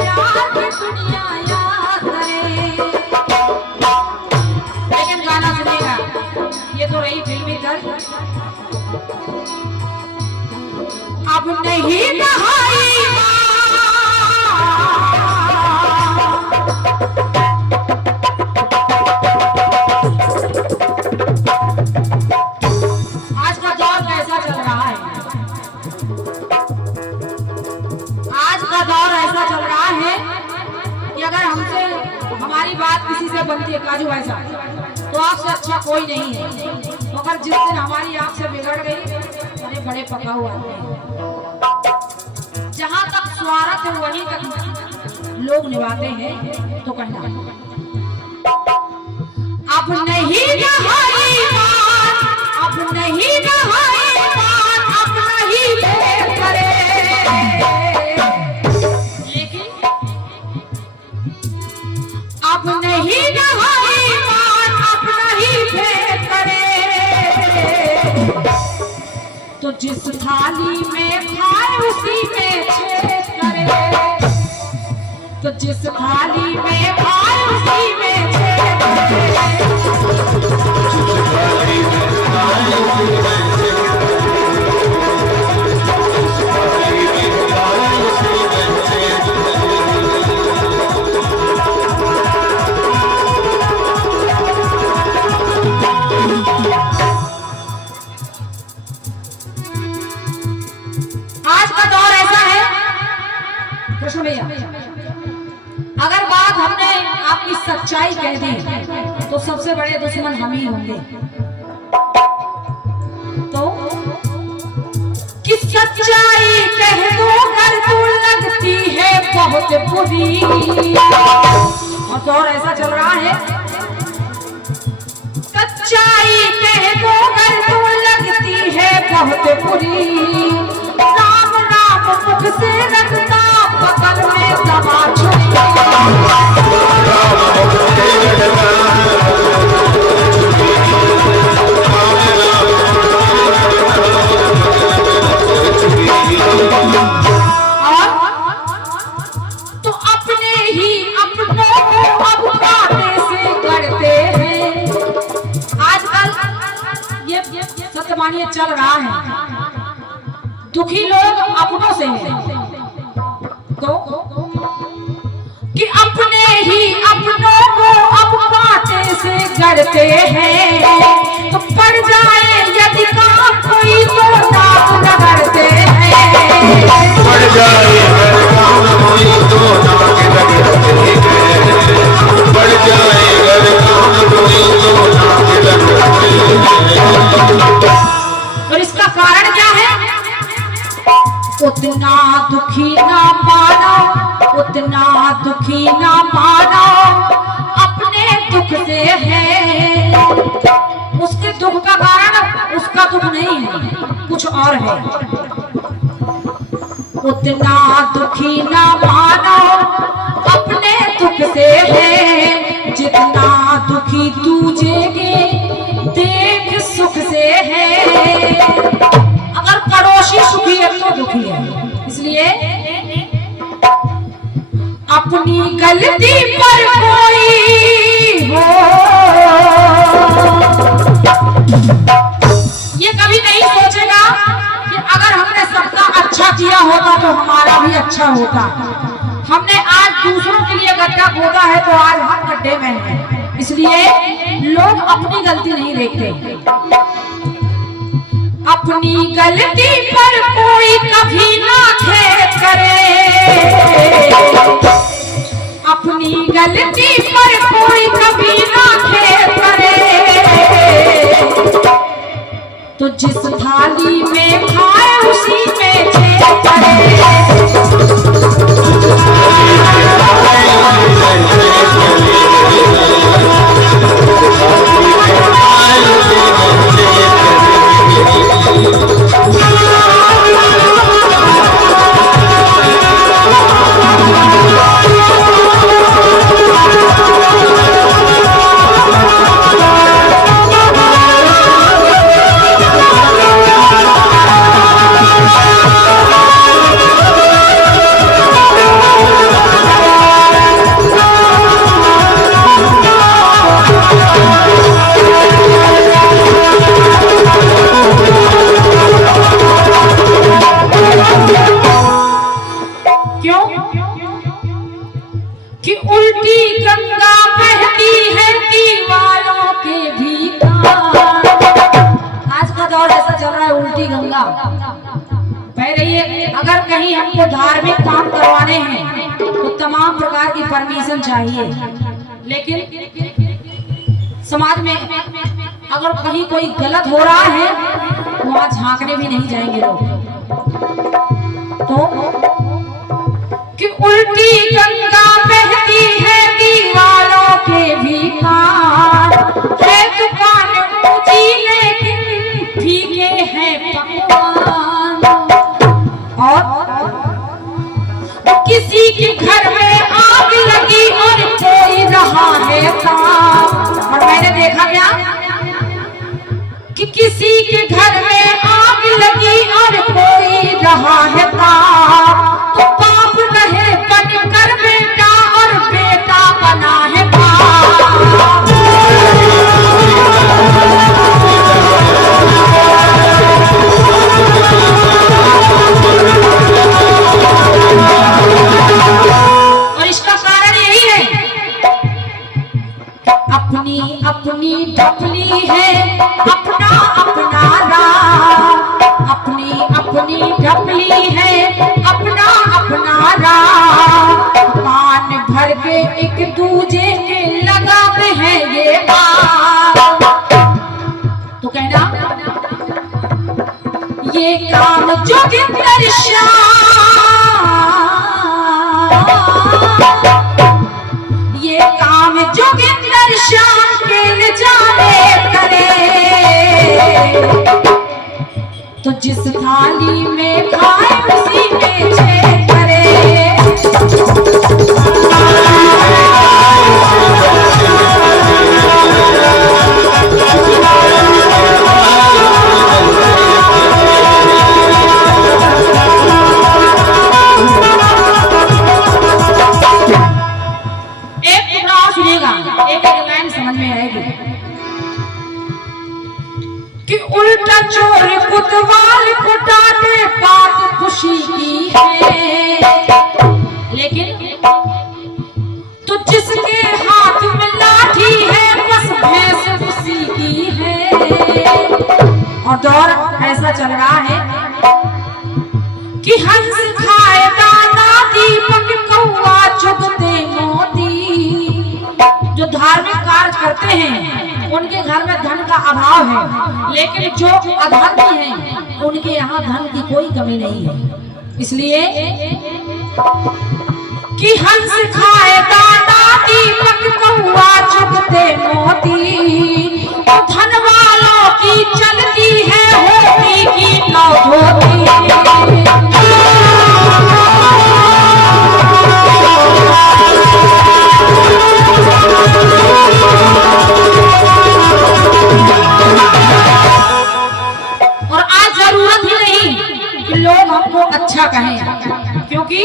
प्यार की दुनिया याद करे। लेकिन गाना सुनेगा, ये तो रही फिल्मी दर्द। अब नहीं नहाई आज का दौर कैसा चल रहा है, आज का दौर ऐसा चल रहा है कि अगर हमसे हमारी बात किसी से बनती है काजू ऐसा, तो आपसे अच्छा कोई नहीं है। मगर जिस दिन हमारी आंख से बिगड़ गई, बड़े बड़े पका हुआ है। जहां तक स्वार्थ है वहीं तक लोग निभाते हैं। तो कहना अब नहीं नहाई बात, अब नहीं नहाई बात, अब नहीं भेद करे। लेकिन अब नहीं नहाई बात, अब नहीं भेद करे। तो जिस थाली में खाए उसी में छेद करे। तो जिस थाली में खाए उसी में छेद करे। आज का दौर ऐसा है कृष्ण भैया, अगर बात हमने आपकी सच्चाई कह दी तो सबसे बड़े दुश्मन हम ही होंगे। तो कि सच्चाई कह दो अगर तू लगती है बहुत बुरी। और दौर ऐसा चल रहा है, सच्चाई कह दो अगर तू लगती है बहुत बुरी। राम राम मुख से रखता बगल में दबा छुरी। तो अपने ही अपनों को अब कांटे से करते हैं। आजकल ये सत्य मानिए चल रहा है, दुखी लोग अपनों से हैं। तो कि अपने ही अपनों को अब कांटे से गढ़ते हैं। तो पड़ जाए यदि काम कोई तो दाग रगड़ते हैं। पड़ जाए अगर काम कोई तो दाग रगड़ते हैं। पड़ जाए अगर काम कोई तो दाग रगड़ते हैं। और इसका कारण क्या है? उतना दुखी ना मानो, उतना दुखी ना मानो, अपने दुख से है। उसके दुख का कारण उसका दुख नहीं है, कुछ और है। उतना दुखी ना मानो, अपने दुख से है। जितना दुखी तुझे देख सुख से है। अगर पड़ोसी सुखी है तो दुखी है। इसलिए अपनी गलती पर कोई हो, ये कभी नहीं सोचेगा कि अगर हमने सबका अच्छा किया होता तो हमारा भी अच्छा होता। हमने आज दूसरों के लिए गड्ढा खोदा है तो आज हम गड्ढे में हैं। इसलिए लोग अपनी गलती नहीं देखते। अपनी गलती पर कोई कभी ना खेद करे। अपनी गलती पर कोई कभी ना खेद करे। तो जिस थाली में खाए उसी में छेद करे। कि उल्टी गंगा बहती है दीवारों के भीतर। आज का दौर ऐसा चल रहा है, उल्टी गंगा बह रही है। अगर कहीं हमको धार्मिक काम करवाने हैं तो तमाम प्रकार की परमिशन चाहिए, लेकिन समाज में अगर कहीं कोई गलत हो रहा है तो वहां झांकने भी नहीं जाएंगे लोग। तो कि उल्टी गंगा बहती है दीवारों के भीतर, है दुकान ऊंची लेकिन फीके हैं पकवान। और किसी के घर में आग लगी और कोई रहा है ताप। और मैंने देखा क्या कि किसी के घर में आग लगी और कोई रहा है ताप, तो बाप रहे बनकर बेटा और बेटा बना है बाप। और इसका कारण यही है, अपनी अपनी ढपली है अपना अपना राह, अपनी अपनी ढपली है अपना अपना राह। पान भर के एक दूजे के लगाते हैं ये बात। तो कहना ये काम जोगिंदर ये काम जोगिंदर श्याम के न जाने करे। तो जिस थाली में खाए उसी में छेद करे। एक लाइन समझ में आएगी कि उल्टा चोर कुतवाल कुटाते बात खुशी की है, लेकिन तो जिसके हाथ में लाठी है बस भैंस उसी की है। और दौर ऐसा चल रहा है कि हंस खाए दाना दीपक कौआ चुगते मोती। जो धार्मिक कार्य करते हैं उनके घर में धन का अभाव है, लेकिन जो अधर्मी हैं उनके यहाँ धन की कोई कमी नहीं है। इसलिए कि हंस खाए दाना दीपक कौआ चुगते मोती, तो धन वालों की चलती है होती की नौ धोती। और आज जरूरत ही नहीं कि लोग हमको अच्छा कहें, क्योंकि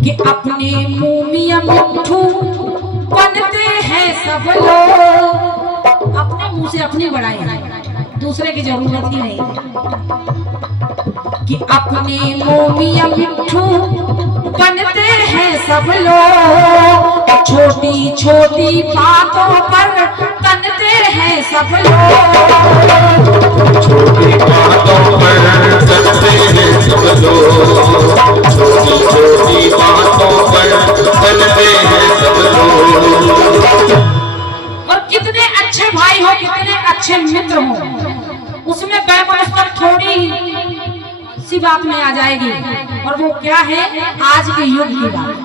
कि अपने मुंह मियां मिट्ठू बनते हैं सब लोग। अपने मुंह से अपनी बड़ाई, दूसरे की जरूरत ही नहीं कि अपने मुंह मियां मिट्ठू बनते हैं सब लोग। छोटी छोटी बातों पर तनते हैं सब लोग। छोटी बातों पर तनते हैं सब लोग। छोटी छोटी बातों पर तनते हैं सब लोग। और कितने अच्छे भाई हो, कितने अच्छे मित्र हो, उसमें बेमनस्तर थोड़ी सी बात में आ जाएगी। और वो क्या है, आज के युग की बात।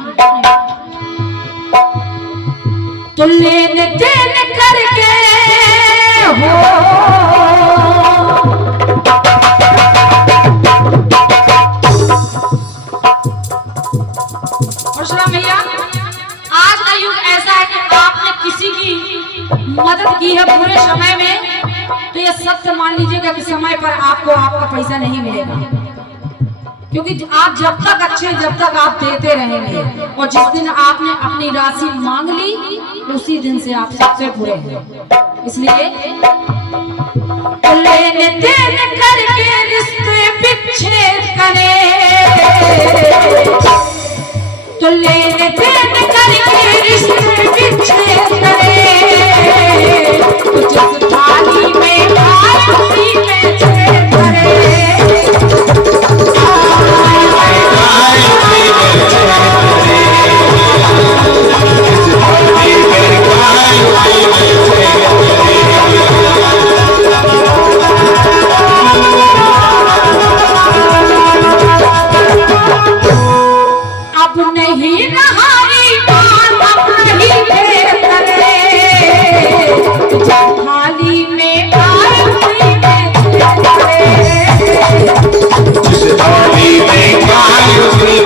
तो लेन देन करके हो और भैया, आज का युग ऐसा है कि आपने किसी की मदद की है पूरे समय में, तो ये सत्य मान लीजिएगा कि समय पर आपको आपका पैसा नहीं मिलेगा। क्योंकि आप जब तक अच्छे, जब तक आप देते रहेंगे, और जिस दिन आपने अपनी राशि मांग ली उसी दिन से आप सबसे बुरे हैं। इसलिए लेन देन करके रिश्ते विच्छेद करे, तो लेने देने करके रिश्ते बिछड़े करे, तो जिस थाली में खाए उसी में छेद करे। अब नहीं नहारी बात, अब नहीं देर करे, जब थाली में आए उसी में छेद करे। जिस थाली में खाए उसी